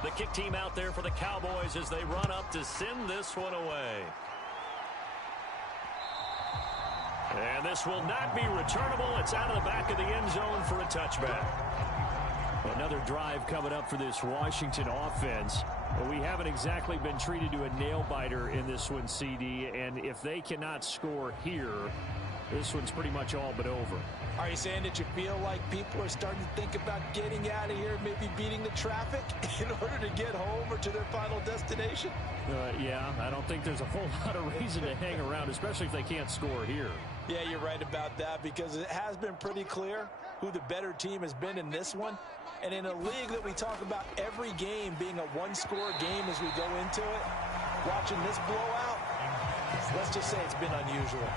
The kick team out there for the Cowboys as they run up to send this one away. And this will not be returnable. It's out of the back of the end zone for a touchback. Another drive coming up for this Washington offense. But we haven't exactly been treated to a nail-biter in this one, CD. And if they cannot score here, this one's pretty much all but over. Are you saying that you feel like people are starting to think about getting out of here, maybe beating the traffic in order to get home or to their final destination? Yeah, I don't think there's a whole lot of reason to hang around, especially if they can't score here. Yeah, you're right about that because it has been pretty clear who the better team has been in this one. And in a league that we talk about every game being a one-score game as we go into it, watching this blowout, let's just say it's been unusual.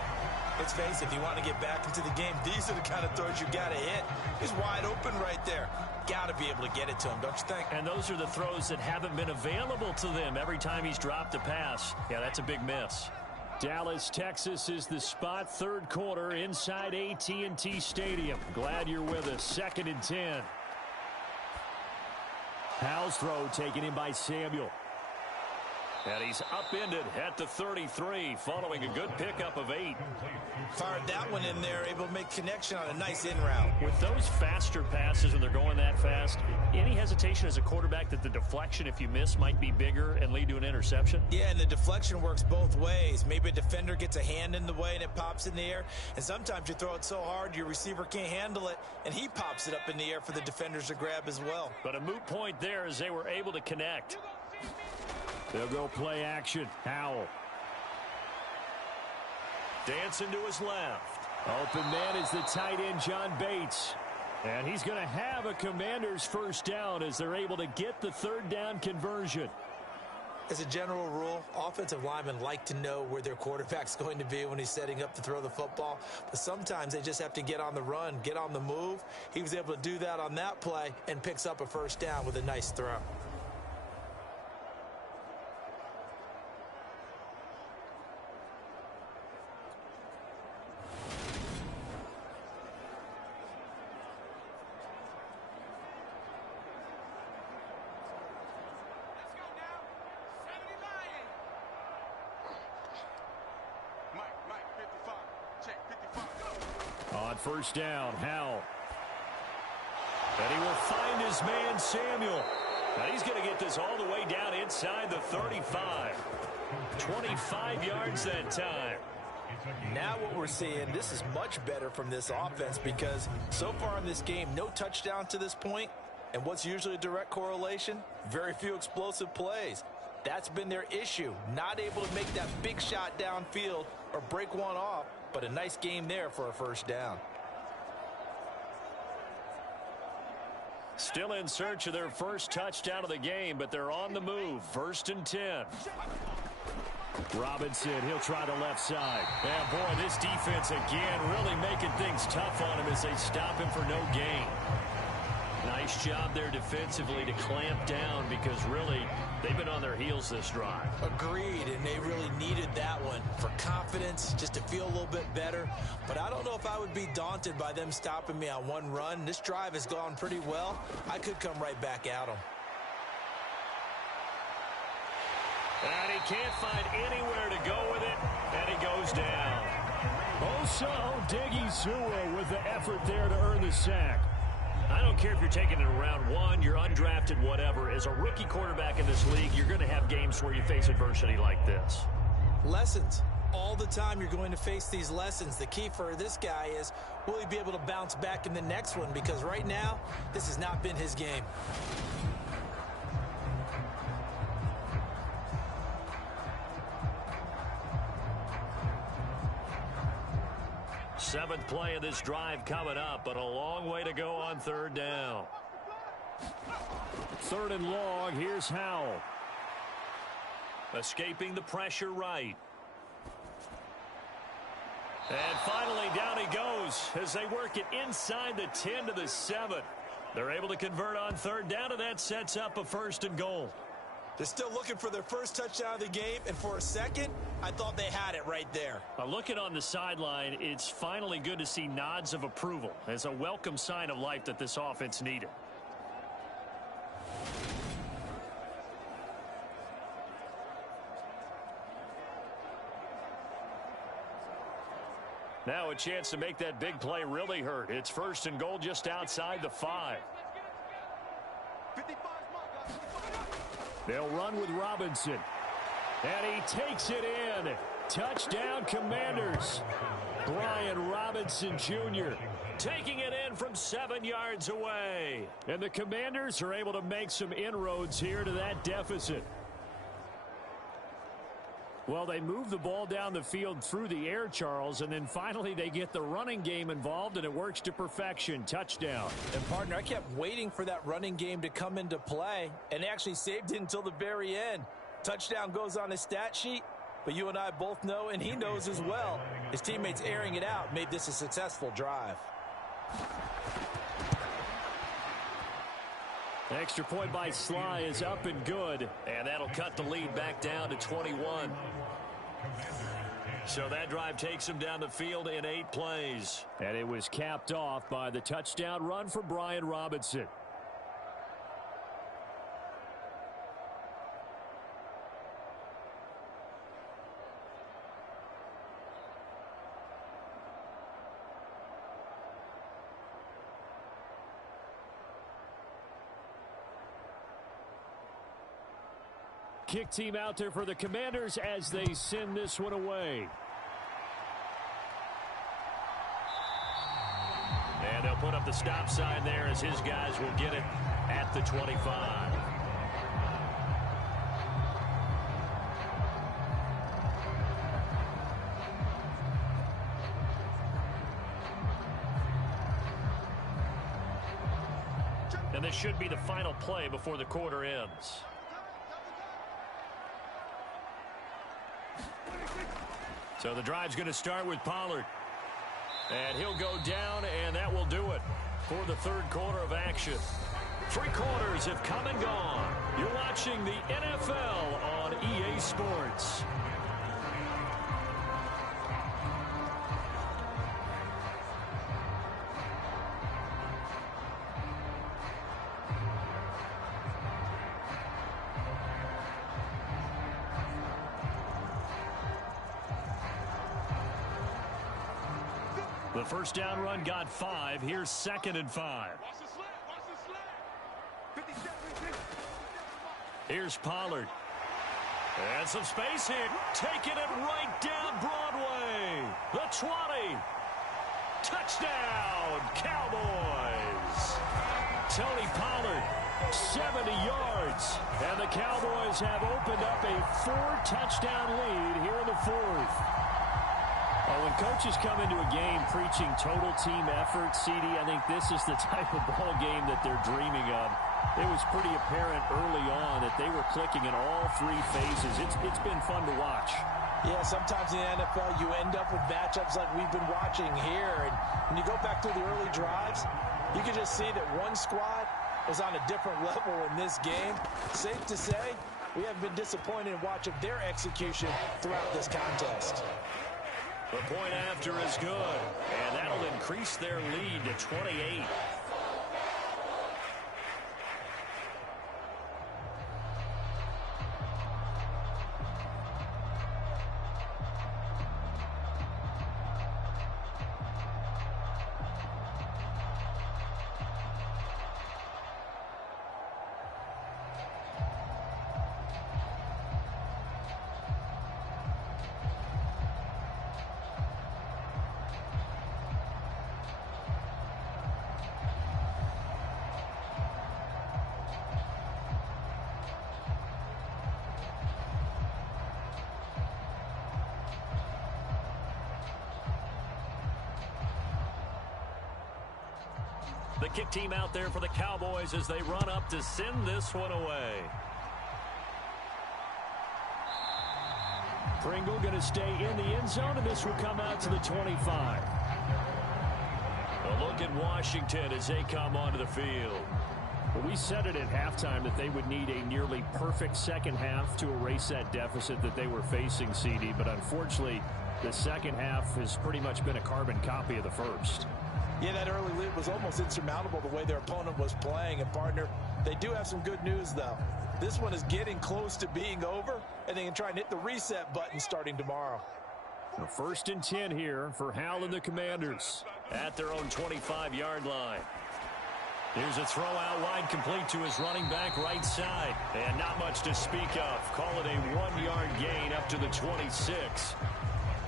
Let's face it, if you want to get back into the game, these are the kind of throws you got to hit. He's wide open right there. Got to be able to get it to him, don't you think? And those are the throws that haven't been available to them every time he's dropped a pass. Yeah, that's a big miss. Dallas, Texas is the spot. 3rd quarter inside AT&T Stadium. Glad you're with us. 2nd and 10. Howell's throw taken in by Samuel. And he's upended at the 33 following a good pickup of 8. Fired that one in there, able to make connection on a nice in route. With those faster passes when they're going that fast, any hesitation as a quarterback that the deflection, if you miss, might be bigger and lead to an interception? Yeah, and the deflection works both ways. Maybe a defender gets a hand in the way and it pops in the air. And sometimes you throw it so hard your receiver can't handle it, and he pops it up in the air for the defenders to grab as well. But a moot point there as they were able to connect. They'll go play action. Howell. Dancing to his left. Open man is the tight end, John Bates. And he's going to have a Commander's first down as they're able to get the 3rd down conversion. As a general rule, offensive linemen like to know where their quarterback's going to be when he's setting up to throw the football. But sometimes they just have to get on the run, get on the move. He was able to do that on that play and picks up a first down with a nice throw. on first down. Howell. And he will find his man, Samuel. Now he's going to get this all the way down inside the 35. 25 yards that time. Now what we're seeing, this is much better from this offense because so far in this game, no touchdown to this point. And what's usually a direct correlation? Very few explosive plays. That's been their issue. Not able to make that big shot downfield or break one off, but a nice game there for a first down. Still in search of their first touchdown of the game, but they're on the move. 1st and 10. Robinson, he'll try the left side. And boy, this defense again really making things tough on him as they stop him for no gain. Nice job there defensively to clamp down because really they've been on their heels this drive. Agreed, and they really needed that one for confidence, just to feel a little bit better. But I don't know if I would be daunted by them stopping me on one run. This drive has gone pretty well. I could come right back at them. And he can't find anywhere to go with it, and he goes down. Oso Diggy-Zua with the effort there to earn the sack. I don't care if you're taking it in round 1, you're undrafted, whatever. As a rookie quarterback in this league, you're going to have games where you face adversity like this. Lessons. All the time you're going to face these lessons. The key for this guy is, will he be able to bounce back in the next one? Because right now, this has not been his game. Seventh play of this drive coming up, but a long way to go on 3rd down. 3rd and long, here's Howell. Escaping the pressure right. And finally down he goes as they work it inside the 10 to the 7. They're able to convert on 3rd down, and that sets up a 1st and goal. They're still looking for their first touchdown of the game, and for a second, I thought they had it right there. Looking on the sideline, it's finally good to see nods of approval as a welcome sign of life that this offense needed. Now a chance to make that big play really hurt. It's 1st and goal just outside the 5. They'll run with Robinson. And he takes it in. Touchdown, Commanders. Brian Robinson Jr. taking it in from 7 yards away. And the Commanders are able to make some inroads here to that deficit. Well, they move the ball down the field through the air, Charles, and then finally they get the running game involved, and it works to perfection. Touchdown. And, partner, I kept waiting for that running game to come into play, and they actually saved it until the very end. Touchdown goes on his stat sheet, but you and I both know, and he knows as well, his teammates airing it out made this a successful drive. Extra point by Sly is up and good, and that'll cut the lead back down to 21. So that drive takes him down the field in 8 plays. And it was capped off by the touchdown run for Brian Robinson. Kick team out there for the Commanders as they send this one away. And they'll put up the stop sign there as his guys will get it at the 25. And this should be the final play before the quarter ends. So the drive's going to start with Pollard. And he'll go down, and that will do it for the 3rd quarter of action. 3 quarters have come and gone. You're watching the NFL on EA Sports. The first down run got 5. Here's 2nd and 5. Here's Pollard. And some space here. Taking it right down Broadway. The 20. Touchdown, Cowboys. Tony Pollard, 70 yards. And the Cowboys have opened up a 4-touchdown lead here in the 4th. Well, when coaches come into a game preaching total team effort, CD, I think this is the type of ball game that they're dreaming of. It was pretty apparent early on that they were clicking in all 3 phases. It's been fun to watch. Yeah, sometimes in the NFL you end up with matchups like we've been watching here. And when you go back to the early drives, you can just see that one squad was on a different level in this game. Safe to say, we haven't been disappointed in watching their execution throughout this contest. The point after is good, and that'll increase their lead to 28. The kick team out there for the Cowboys as they run up to send this one away. Pringle going to stay in the end zone, and this will come out to the 25. A look at Washington as they come onto the field. Well, we said it at halftime that they would need a nearly perfect second half to erase that deficit that they were facing, CD, but unfortunately, the second half has pretty much been a carbon copy of the first. Yeah, that early lead was almost insurmountable the way their opponent was playing. And, partner, they do have some good news, though. This one is getting close to being over, and they can try and hit the reset button starting tomorrow. The 1st and 10 here for Hal and the Commanders. At their own 25-yard line. Here's a throw out wide, complete to his running back right side. And not much to speak of. Call it a 1-yard gain up to the 26.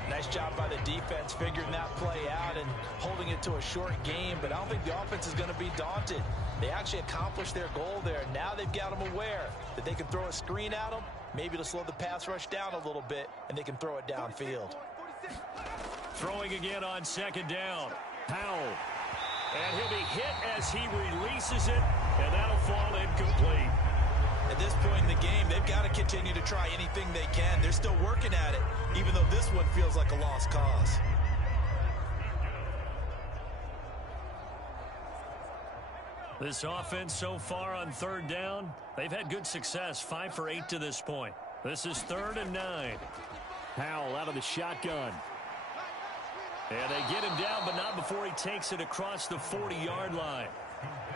Nice job by the defense figuring that play out and holding it to a short game, but I don't think the offense is going to be daunted. They actually accomplished their goal there. Now they've got them aware that they can throw a screen at them, maybe to slow the pass rush down a little bit, and they can throw it downfield. Throwing again on 2nd down. Powell. And he'll be hit as he releases it, and that'll fall incomplete. At this point in the game, they've got to continue to try anything they can. They're still working at it, even though this one feels like a lost cause. This offense so far on 3rd down, they've had good success, 5 for 8 to this point. This is 3rd and 9. Powell out of the shotgun. And they get him down, but not before he takes it across the 40-yard line.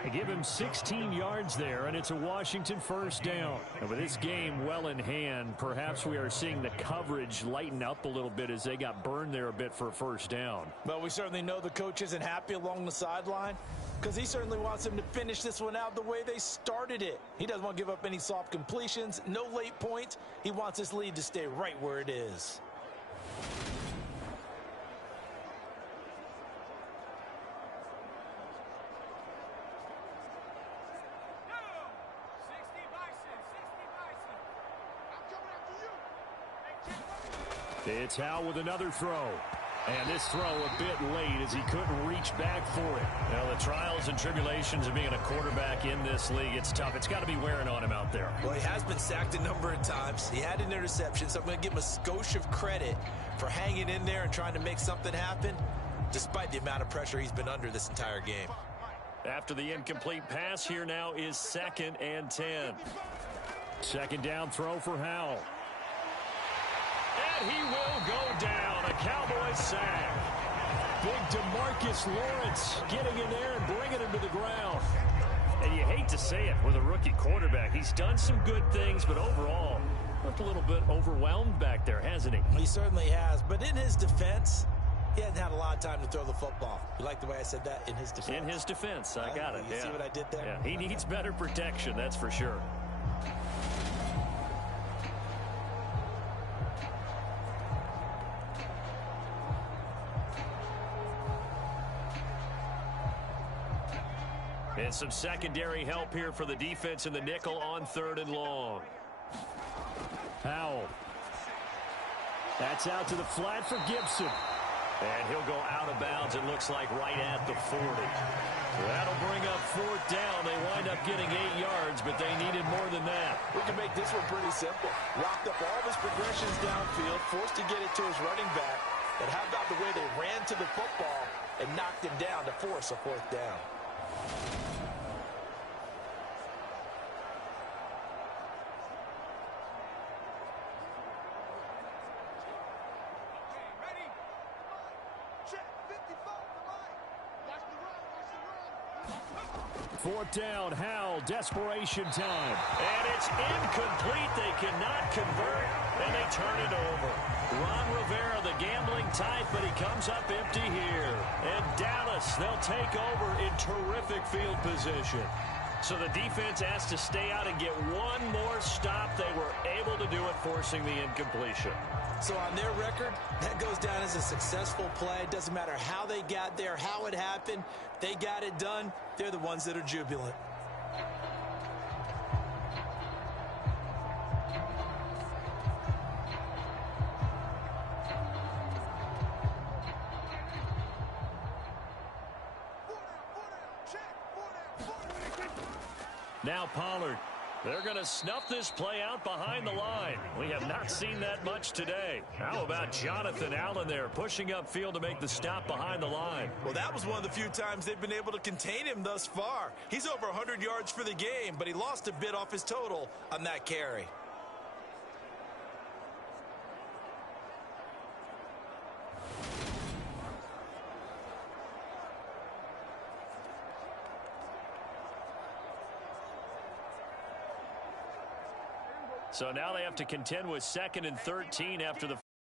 They give him 16 yards there, and it's a Washington 1st down. And with this game well in hand, perhaps we are seeing the coverage lighten up a little bit as they got burned there a bit for a 1st down. But we certainly know the coach isn't happy along the sideline because he certainly wants them to finish this one out the way they started it. He doesn't want to give up any soft completions, no late points. He wants this lead to stay right where it is. It's Hal with another throw. And this throw a bit late as he couldn't reach back for it. Well, the trials and tribulations of being a quarterback in this league, it's tough. It's got to be wearing on him out there. Well, he has been sacked a number of times. He had an interception, so I'm going to give him a skosh of credit for hanging in there and trying to make something happen, despite the amount of pressure he's been under this entire game. After the incomplete pass, here now is 2nd and 10. 2nd down throw for Hal. And he will go down. A Cowboys sack. Big DeMarcus Lawrence getting in there and bringing him to the ground. And you hate to say it with a rookie quarterback. He's done some good things, but overall, looked a little bit overwhelmed back there, hasn't he? He certainly has. But in his defense, He hadn't had a lot of time to throw the football. You like the way I said that? In his defense. In his defense, I got it. You see what I did there? Yeah, he needs better protection, that's for sure. And some secondary help here for the defense in the nickel on 3rd and long. Powell. That's out to the flat for Gibson. And he'll go out of bounds, it looks like, right at the 40. That'll bring up 4th down. They wind up getting 8 yards, but they needed more than that. We can make this one pretty simple. Locked up all of his progressions downfield, forced to get it to his running back. But how about the way they ran to the football and knocked him down to force a 4th down? Fourth down, Howell, desperation time. And it's incomplete. They cannot convert, and they turn it over. Ron Rivera, the gambling type, but he comes up empty here. And Dallas, they'll take over in terrific field position. So the defense has to stay out and get one more stop. They were able to do it, forcing the incompletion. So on their record, that goes down as a successful play. Doesn't matter how they got there, how it happened. They got it done. They're the ones that are jubilant. Now Pollard. They're going to snuff this play out behind the line. We have not seen that much today. How about Jonathan Allen there pushing upfield to make the stop behind the line? Well, that was one of the few times they've been able to contain him thus far. He's over 100 yards for the game, but he lost a bit off his total on that carry. So now they have to contend with 2nd and 13 after the